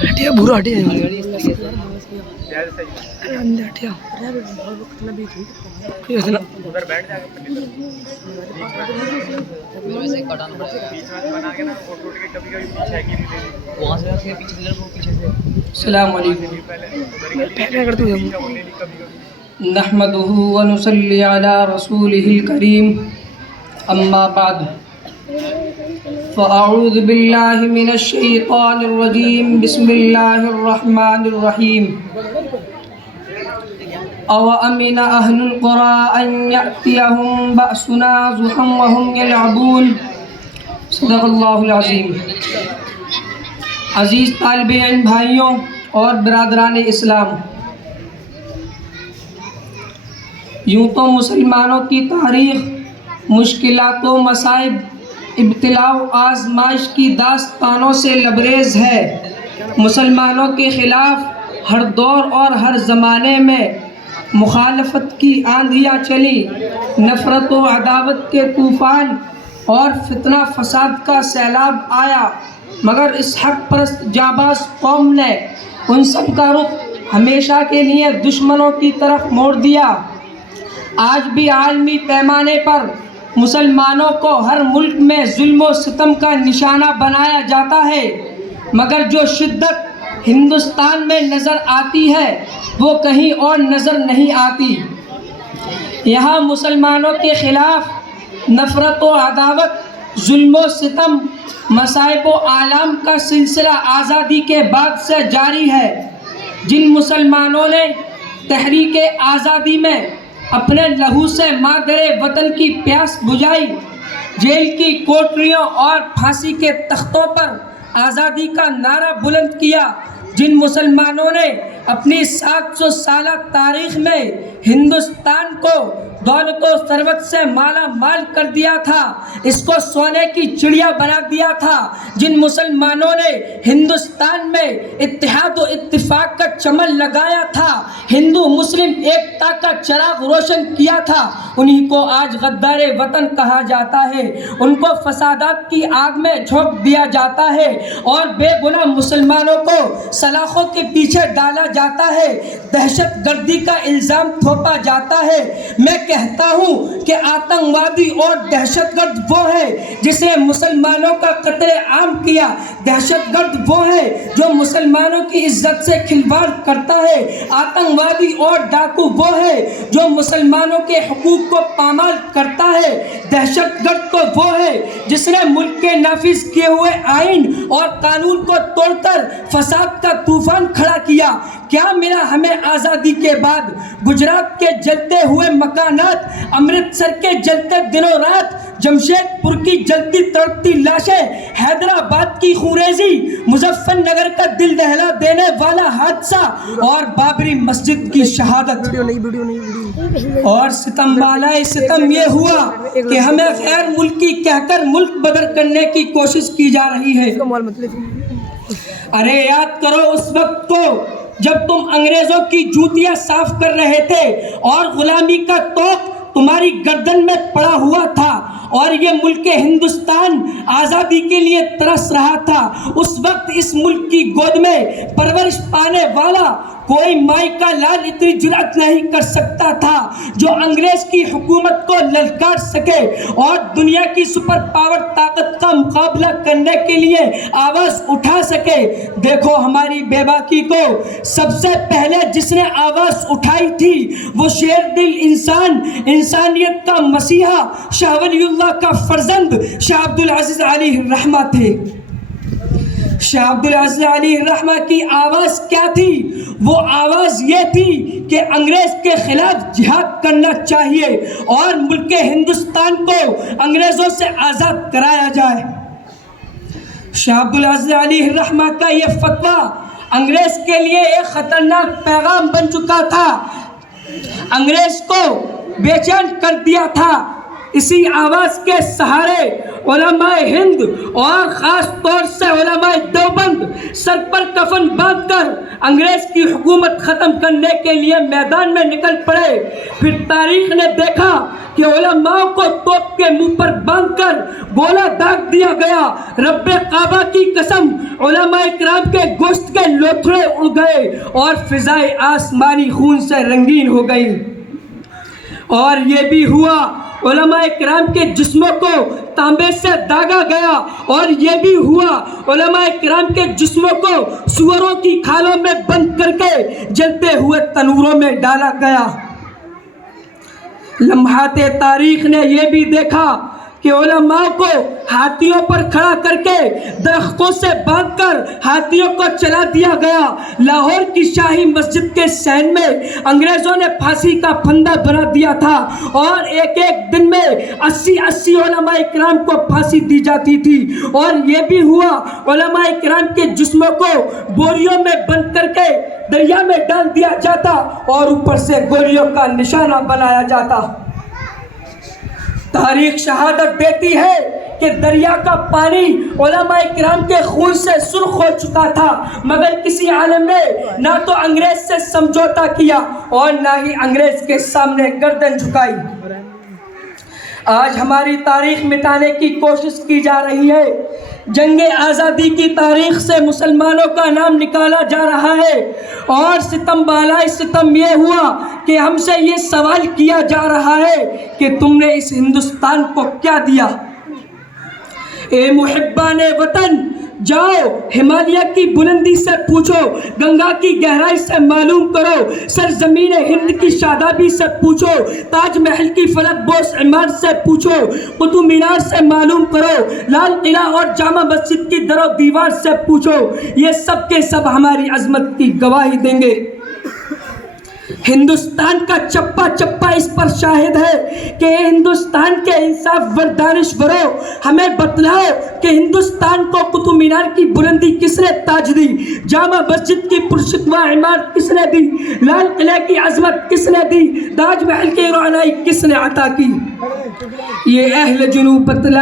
हटिया बुरा हटिया उधर बैठ जाके वैसे कटाना पड़ेगा बीच में बना के ना वो टूट के कभी कभी पीछे गिर दे वहां से आके पीछे से लड़को पीछे से अस्सलाम वालेकुम पहले कर दूं कभी नहमदुहु व नुसल्ली अला रसूलिहिल करीम अम्मा बाद फ़अऊज़ु बिल्लाहि मिनश शैतानिर रजीम बिस्मिल्लाहिर रहमानिर रहीम अव अमिन अहलुल क़ुरा अन यअतियहुम बअसुना ज़ुहम व हुम यलअबून सदक़ल्लाहुल अज़ीम। अज़ीज़ तालिबे इल्म भाइयों और बिरादरान इस्लाम, यूँ तो मुसलमानों की तारीख़ मुश्किलात व मसाइब, इब्तिला व आज़माइश की दास्तानों से लबरेज़ है। मुसलमानों के ख़िलाफ़ हर दौर और हर ज़माने में मुखालफत की आंधियाँ चली, नफ़रत व अदावत के तूफ़ान और फितना फसाद का सैलाब आया, मगर इस हक़ परस्त जाबाज़ कौम ने उन सब का रुख हमेशा के लिए दुश्मनों की तरफ मोड़ दिया। आज भी आलमी पैमाने पर मुसलमानों को हर मुल्क में जुल्म व सितम का निशाना बनाया जाता है, मगर जो शिद्दत हिंदुस्तान में नज़र आती है वो कहीं और नज़र नहीं आती। यहाँ मुसलमानों के ख़िलाफ़ नफ़रत व अदावत, जुल्म व सितम, मसाइब व आलाम का सिलसिला आज़ादी के बाद से जारी है। जिन मुसलमानों ने तहरीक आज़ादी में अपने लहू से मादरे वतन की प्यास बुझाई, जेल की कोठरियों और फांसी के तख्तों पर आज़ादी का नारा बुलंद किया, जिन मुसलमानों ने अपनी 700 साला तारीख़ में हिंदुस्तान को दौलत व सरवत से माला माल कर दिया था, इसको सोने की चिड़िया बना दिया था, जिन मुसलमानों ने हिंदुस्तान में इत्तेहाद व इत्तिफाक का चमन लगाया था, हिंदू मुस्लिम एकता का चिराग रोशन किया था, उन्हीं को आज गद्दारे वतन कहा जाता है। उनको फसादात की आग में झोंक दिया जाता है और बेगुनाह मुसलमानों को सलाखों के पीछे डाला जाता है, दहशत गर्दी का इल्ज़ाम थोपा जाता है। मैं कहता हूँ कि आतंकवादी और दहशतगर्द वो है जिसने मुसलमानों का कत्ले आम किया, दहशतगर्द वो है जो मुसलमानों की इज्जत से खिलवाड़ करता है, आतंकवादी और डाकू वो है जो मुसलमानों के हुकूक को पामाल करता है, दहशतगर्द तो वो है जिसने मुल्क के नाफिज किए हुए आइन और कानून को तोड़कर फसाद का तूफान खड़ा किया। क्या मिला हमें आज़ादी के बाद? गुजरात के जलते हुए मकानात, अमृतसर के जलते दिनों रात, जमशेदपुर की जलती तड़पती लाशें, हैदराबाद की खुरेजी, मुजफ्फरनगर का दिल दहला देने वाला हादसा और बाबरी मस्जिद की शहादत। और सितम वाला सितम ये हुआ कि हमें गैर मुल्की कहकर मुल्क बदर करने की कोशिश की जा रही है। अरे याद करो उस वक्त को जब तुम अंग्रेजों की जूतियां साफ कर रहे थे और गुलामी का तोप तुम्हारी गर्दन में पड़ा हुआ था और ये मुल्क हिंदुस्तान आज़ादी के लिए तरस रहा था। उस वक्त इस मुल्क की गोद में परवरिश पाने वाला कोई माई का लाल इतनी जुर्अत नहीं कर सकता था जो अंग्रेज की हुकूमत को ललकार सके और दुनिया की सुपर पावर ताकत का मुकाबला करने के लिए आवाज़ उठा सके। देखो हमारी बेबाकी को सबसे पहले जिसने आवाज़ उठाई थी वो शेर दिल इंसान, इंसानियत का मसीहा, शाह वलीउल्लाह का फर्जंद शाह अब्दुल अजीज अलैहि रहमा थे। शाह अब्दुल अजीज अलैहि रहमा की आवाज़ क्या थी? वो आवाज़ ये थी कि अंग्रेज़ के ख़िलाफ़ जिहाद करना चाहिए और मुल्क हिंदुस्तान को अंग्रेज़ों से आज़ाद कराया जाए। शाह अब्दुल अजीज अलैहि रहमा का ये फतवा अंग्रेज़ के लिए एक ख़तरनाक पैगाम बन चुका था, अंग्रेज़ को बेचैन कर दिया था। اسی آواز کے سہارے علماء ہند اور خاص طور سے علماء دیوبند سر پر کفن باندھ کر انگریز کی حکومت ختم کرنے کے لیے میدان میں نکل پڑے۔ پھر تاریخ نے دیکھا کہ علماء کو توپ کے منہ پر باندھ کر گولہ داغ دیا گیا۔ رب کعبہ کی قسم، علماء اکرام کے گوشت کے لوتھڑے اڑ گئے اور فضائے آسمانی خون سے رنگین ہو گئی۔ اور یہ بھی ہوا، علماء اکرام کے جسموں کو تانبے سے داغا گیا، اور یہ بھی ہوا علماء اکرام کے جسموں کو سوروں کی کھالوں میں بند کر کے جلتے ہوئے تنوروں میں ڈالا گیا۔ لمحات تاریخ نے یہ بھی دیکھا کہ علماء کو ہاتھیوں پر کھڑا کر کے درختوں سے باندھ کر ہاتھیوں کو چلا دیا گیا۔ لاہور کی شاہی مسجد کے صحن میں انگریزوں نے پھانسی کا پھندا بنا دیا تھا، اور ایک ایک دن میں 80 علماء اکرام کو پھانسی دی جاتی تھی۔ اور یہ بھی ہوا، علماء اکرام کے جسموں کو بوریوں میں بند کر کے دریا میں ڈال دیا جاتا اور اوپر سے گولیوں کا نشانہ بنایا جاتا۔ تاریخ شہادت دیتی ہے کہ دریا کا پانی علماء اکرام کے خون سے سرخ ہو چکا تھا، مگر کسی عالم نے نہ تو انگریز سے سمجھوتا کیا اور نہ ہی انگریز کے سامنے گردن جھکائی۔ آج ہماری تاریخ مٹانے کی کوشش کی جا رہی ہے۔ جنگ آزادی کی تاریخ سے مسلمانوں کا نام نکالا جا رہا ہے، اور ستم بالائے ستم یہ ہوا کہ ہم سے یہ سوال کیا جا رہا ہے کہ تم نے اس ہندوستان کو کیا دیا؟ اے محبان وطن، جاؤ ہمالیہ کی بلندی سے پوچھو، گنگا کی گہرائی سے معلوم کرو، سرزمین ہند کی شادابی سے پوچھو، تاج محل کی فلک بوس عمارت سے پوچھو، قطب مینار سے معلوم کرو، لال قلعہ اور جامع مسجد کی در و دیوار سے پوچھو، یہ سب کے سب ہماری عظمت کی گواہی دیں گے۔ ہندوستان کا چپا چپا اس پر شاہد ہے کہ ہندوستان کے انصاف ور دانشوروں ہمیں بتلاؤ کہ ہندوستان کو قطب مینار کی بلندی کس نے تاج دی، جامع مسجد کی پرشکوہ عمارت کس نے دی، لال قلعہ کی عظمت کس نے دی، تاج محل کی رعنائی کس نے عطا کی؟ یہ اہل جنوب بتلا